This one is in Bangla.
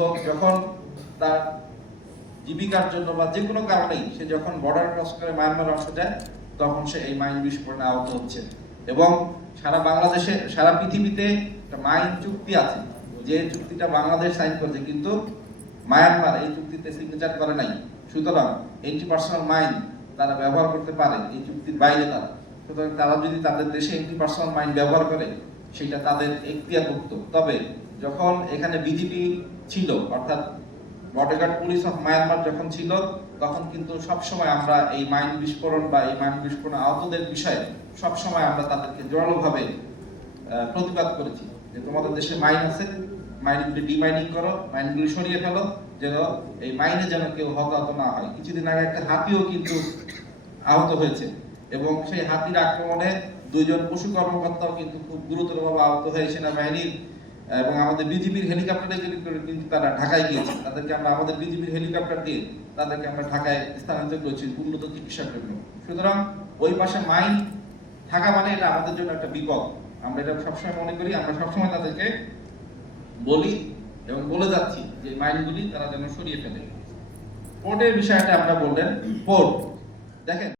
হোক, যখন তার জীবিকার জন্য বা যে কোনো কারণেই সে যখন বর্ডার ক্রস করে মায়ানমার আসা যায়, তখন সে এই মাইন বিস্ফোরণে আহত হচ্ছে। এবং সারা বাংলাদেশে, সারা পৃথিবীতে একটা মাইন চুক্তি আছে, যে চুক্তিটা বাংলাদেশ সাইন করেছে, কিন্তু মায়ানমার এই চুক্তিতে সিগনেচার করে নাই। সুতরাং এন্টি পার্সোনাল মাইন তারা ব্যবহার করতে পারে এই চুক্তির বাইরে। তারা সুতরাং তারা যদি তাদের দেশে এন্টি পার্সোনাল মাইন ব্যবহার করে, সেটা তাদের এখতিয়ারভুক্ত। তবে যখন এখানে বিজিপি ছিল, অর্থাৎ border guard police of Myanmar যখন ছিল, তখন কিন্তু সবসময় আমরা এই মাইন বিস্ফোরণ বা এই মাইন বিস্ফোরণে আহতদের বিষয়ে সবসময় আমরা তাদেরকে জোরালোভাবে প্রতিবাদ করেছি যে তোমাদের দেশে মাইন আছে, মাইনগুলি ডিমাইনিং করো, মাইনগুলি সরিয়ে ফেলো, যেন এই মাইনে যেন কেউ হতাহত না হয়। কিছুদিন আগে একটা হাতিও কিন্তু আহত হয়েছে, এবং সেই হাতির আক্রমণে দুইজন পশু কর্মকর্তাও কিন্তু খুব গুরুতরভাবে আহত হয়ে সেনাবাহিনীর এবং আমাদের বিজিবির হেলিকপ্টারে কিন্তু তারা ঢাকায় গিয়েছে। তাদেরকে আমরা আমাদের বিজিবির হেলিকপ্টার দিয়ে তাদেরকে আমরা ঢাকায় স্থানান্তর করেছি উন্নত চিকিৎসার জন্য। সুতরাং ওই পাশে মাইন থাকা মানে এটা আমাদের জন্য একটা বিপদ। আমরা এটা সবসময় মনে করি, আমরা সবসময় তাদেরকে বলি এবং বলে যাচ্ছি যে মাইনগুলি তারা যেন সরিয়ে ফেলে। পোর্টের বিষয়টা আমরা বললেন, পোর্ট দেখেন